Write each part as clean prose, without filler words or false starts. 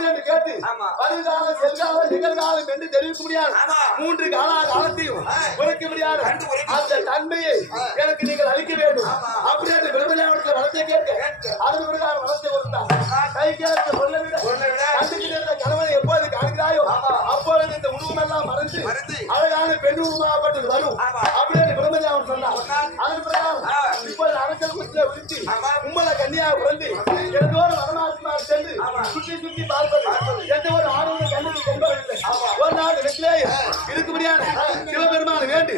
அப்படின்னு கேட்டு வருங்காலம் செல்காலம் நிகழ்காலம் என்று தெரிவிக்க முடியாது 3 காலத்தையும் உரைக்க முடியாது அந்த தன்மையை எனக்கு நீங்கள் அளிக்க வேண்டும் அப்படி என்று விரும்பினவர்கள் வளர்த்தை கேட்க அதன் பிரகாரம் வளர்த்தை கொடுத்தார் கை கேட்க சொல்ல விட கண்டுகிட்ட கணவனை எப்போது காண்கிறாயோ அப்பொழுது இந்த உருவம் எல்லாம் மறைந்து அழகான பெண் உருவமாகப்பட்டது வரும் அப்படி என்று விரும்பி அவன் சொன்னார் அதன் பிரகாரம் இப்போது அரசல் குச்சில விழித்து உம்மலை கன்னியாக பிறந்து எந்த ஒரு வனமாசிமார் சென்று சுற்றி சுற்றி பார்ப்பது எந்த ஒரு ஆர்வம் கண்ணுக்கு கொண்டதில்லை ஒரு நாள் இடத்திலே இருக்கும்படியான சிவபெருமான வேண்டி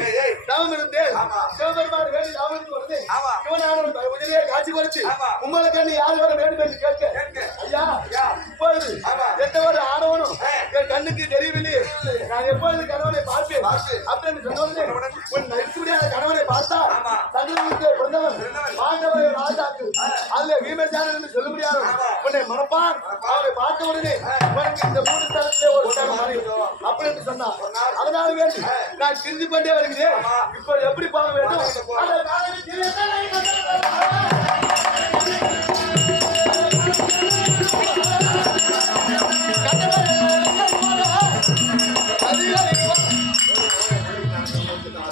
தவம் இருந்தேன் சிவபெருமான வேண்டி தவம் இருந்து வருது சிவனான உடனே காட்சி கொடுத்து உம்மலை கண்ணி யார் வர வேண்டும் என்று கேட்க ஐயா இப்பொழுது எந்த ஒரு ஆர்வனும் என் கண்ணுக்கு தெரியவில்லையே நான் எப்பொழுது கணவனை பார்ப்பேன் அப்படின்னு சொன்னோடனே உன் இருக்கும்படியான கணவனை பார்த்தா தங்களுக்கு பிறந்தவன் பாண்டவரை ராஜாக்கு அதுல வீமேசானன் என்று சொல்ல முடியாது உன்னை மறப்பான் அவரை பார்த்த உடனே உனக்கு இந்த 3 ஸ்தலத்திலே ஒரு ஸ்தலம் மறையும் அப்படி என்று சொன்னான் அதனால வேண்டி நான் திரும்பி கொண்டே வருகிறேன் இப்போ எப்படி போக வேண்டும்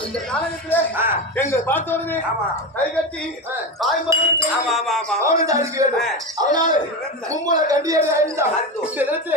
இந்த காலகட்டத்திலே எங்க பார்த்தோடனே கை கட்டி அதனால கும்பல கண்டியாக இருந்தார் இந்த இடத்துல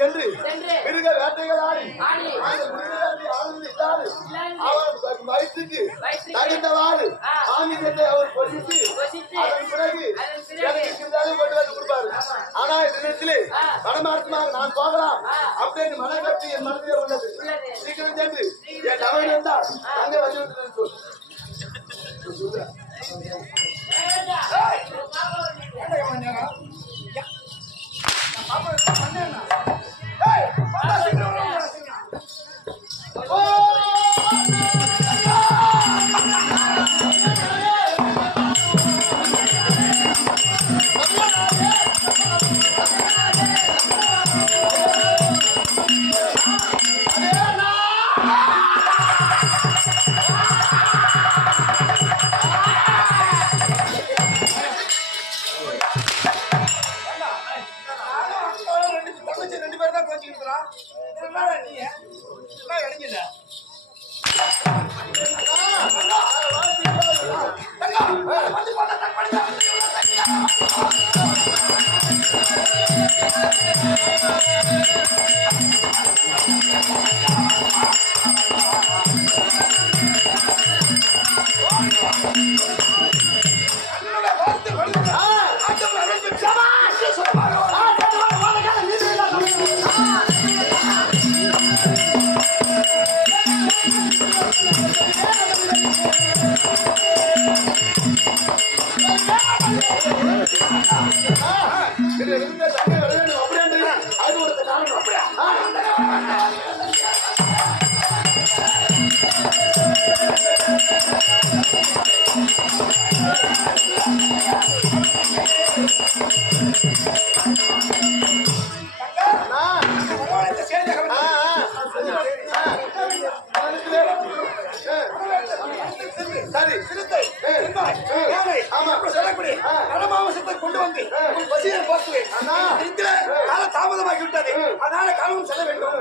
சென்று மிருக வேட்டைகளாடி அவர் வயிற்றுக்கு தகுந்தவாறு சாமி சென்றை அவர் பொசித்து அதன் பிறகு கொண்டு வந்து கொடுப்பாரு. ஆனா இந்த நேரத்திலே மனமார்த்தமாக நான் போகலாம் அப்படின்னு மனக்கட்டி என் மனதிலே உள்ளது. சீக்கிரம் சென்று என் தமிழ் இருந்தால் அங்கே வந்து இருக்கிற கால தாமதமாகி விட்டது. அதனால காலமும் செல்ல வேண்டும்.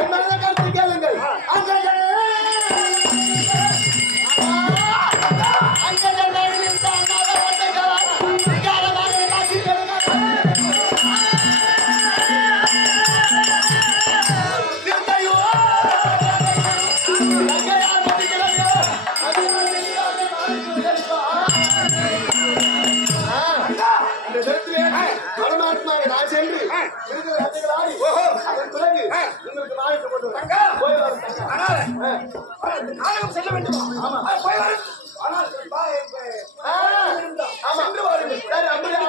என்ன கருத்து கேளுங்கள். நான் சென்று இருக்கிற கதைகளாடி அதன் பிறகு உங்களுக்கு நாளைக்கு கொண்டு போய் வரும். நாடகம் செல்ல வேண்டுமா? ஆமா போய் வரும். சென்று வாருங்கள். சரி அம்புஜா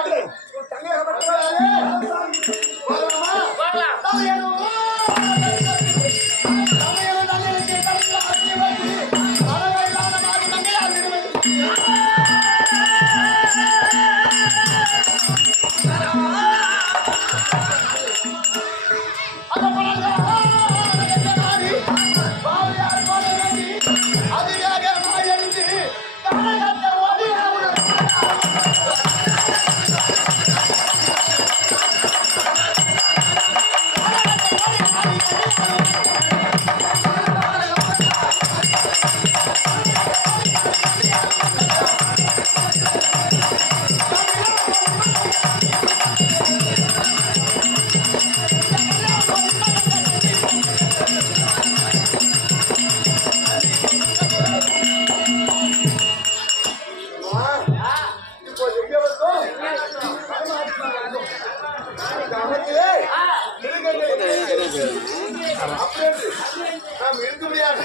நாம் இருக்க முடியாது.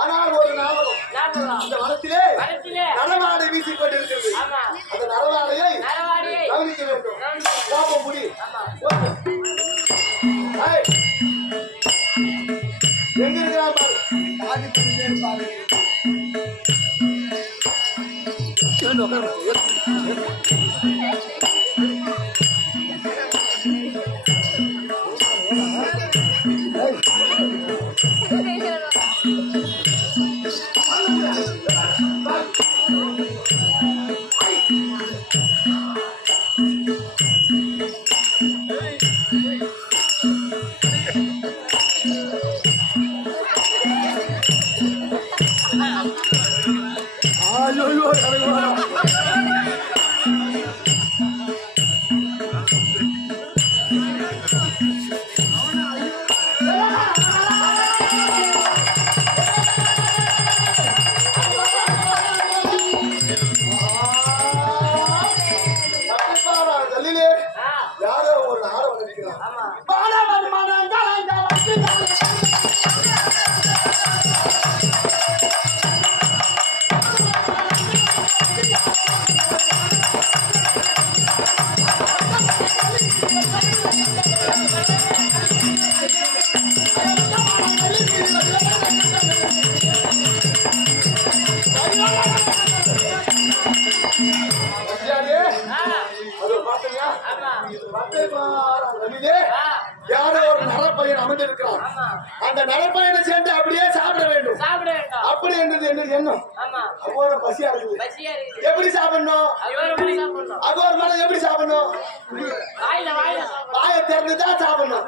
ஆனால் ஒரு ஞாபகம், இந்த வனத்திலே நரவாடை வீசிக் கொண்டிருக்கிறது. அந்த நரவாடையை கவனிக்க வேண்டும். பாப்போம் முடி எங்க இருக்கிறான் பாரு. யாரோ ஒரு நாடகம் நினைக்கிறான். யாரோ ஒரு நரப்பையன் அமர்ந்திருக்கிறான். அந்த நரப்பையனை சேர்ந்து அப்படியே சாப்பிட வேண்டும். அப்படி என்றது என்ன எண்ணம். அவ்வளோ பசியா இருக்குது. எப்படி சாப்பிடணும்? அது ஒரு மனம் எப்படி சாப்பிடணும்? வாயை திறந்துதான் சாப்பிடணும்.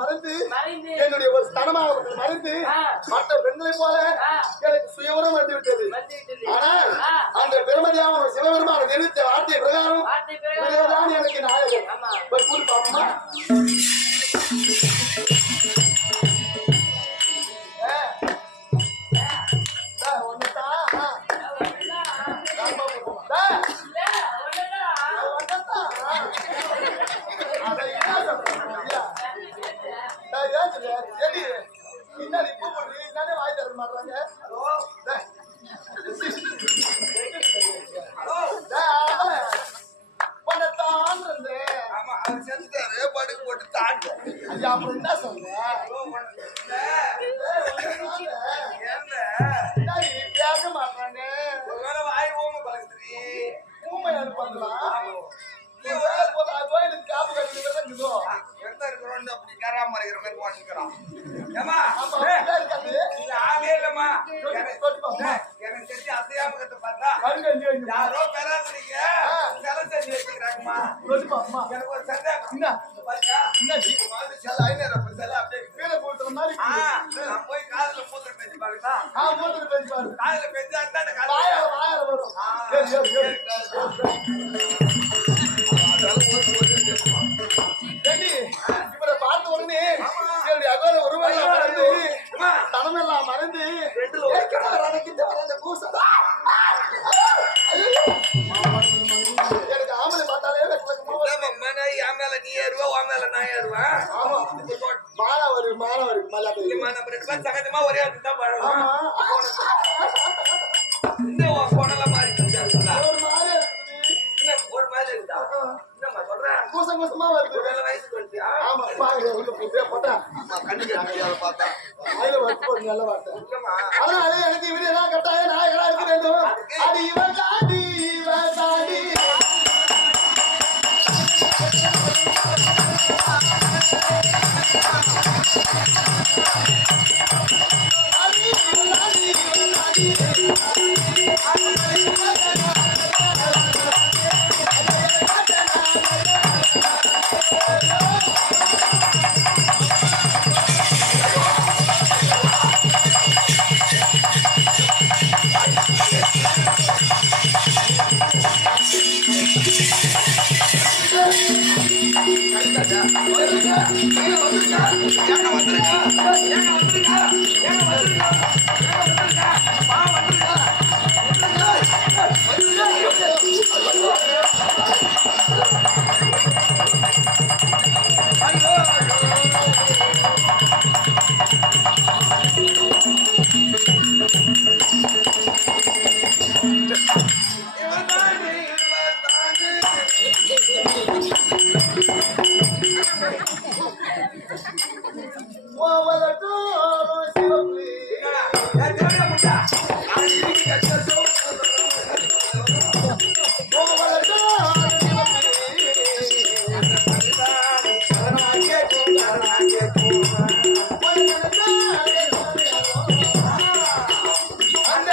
மறந்து மறைந்து என்னுடைய ஒரு ஸ்தனமாக மறந்து மற்ற பெண்களை போல எனக்கு சுயவரம் வந்து விட்டது. வந்துவிட்டது. ஆனால் அந்த பெருமதியான சிவபெருமான தெரிவித்த வார்த்தை பிரகாரம் வார்த்தை பிரகாரம் இவரேதான் எனக்கு நாயகன். ஆமா. போய் கூறி பாப்போமா? ஆமா அவர் செத்துட்டாரு படுக்கு போட்டு தாண்டு என்ன சொல்ற பேச மாட்டாங்க. ஒருவேளை வாய் ஊமை பழகுதுரி ஊமை இருப்பாங்களா? கோயிலுக்கு காப்பு கட்டுறதோ எந்த இருக்கிறோம் அப்படி கராம இருக்கிற மாதிரி வாங்கிக்கிறான். ஏமா ஆமா இருக்காது. இது ஆளே இல்லம்மா தொட்டுப்பாப்பா. எனக்கு தெரிஞ்சு அசையாம கத்து பார்த்தா கருங்க யாரோ பெறாதீங்க சிலை செஞ்சு வச்சுக்கிறாங்கம்மா. தொட்டுப்பாப்பா. எனக்கு ஒரு சந்தேகம் என்ன பாருக்கா என்னடி மாதிரி சிலை ஐநூறு சிலை அப்படியே கீழே போட்டுற மாதிரி நான் போய் காதுல மூத்திரம் பேசி பாருக்கா மூத்திர பேசி பாரு. காதுல பேசி அந்த காது வாயால வாயால வரும். ஏறி. ஏண்டி, இவரை பார்த்த உடனே என்னுடைய அகோர உருவெல்லாம் மறந்து தனமெல்லாம் மறந்து ஏற்கனவே ரனக்கிட்டு வர அந்த கூசம். எனக்கு ஆம்பளை பார்த்தாலே என் மேல நீ ஏறுவா உன் மேல நான் ஏறுவேன். ஆமா மாணவர் மல்லாட்டை. நம்ம ரெண்டு பேரும் சகஜமா ஒரே இடத்துல தான் பழகும். ஆமா இந்த கொடல மாதிரி இருக்குதா? ஒரு மாதிரி இருக்குது. இன்னும் ஒரு மாதிரி இருக்குதா? என்னம்மா சொல்றேன்? கூசமா வருது. ஒருவேளை வயசுக்கு வந்துட்டியா? ஆமா பாருங்க உள்ள போட்டு போட்டா கண்ணுக்கு தெரியாத பார்த்தா அதுல வந்து ஒரு நல்ல வார்த்தை. இல்லம்மா அதனால எனக்கு இவரு எல்லாம் கட்டாயம் நாயகனா இருக்க வேண்டும். அது இவன் தாண்டி அந்த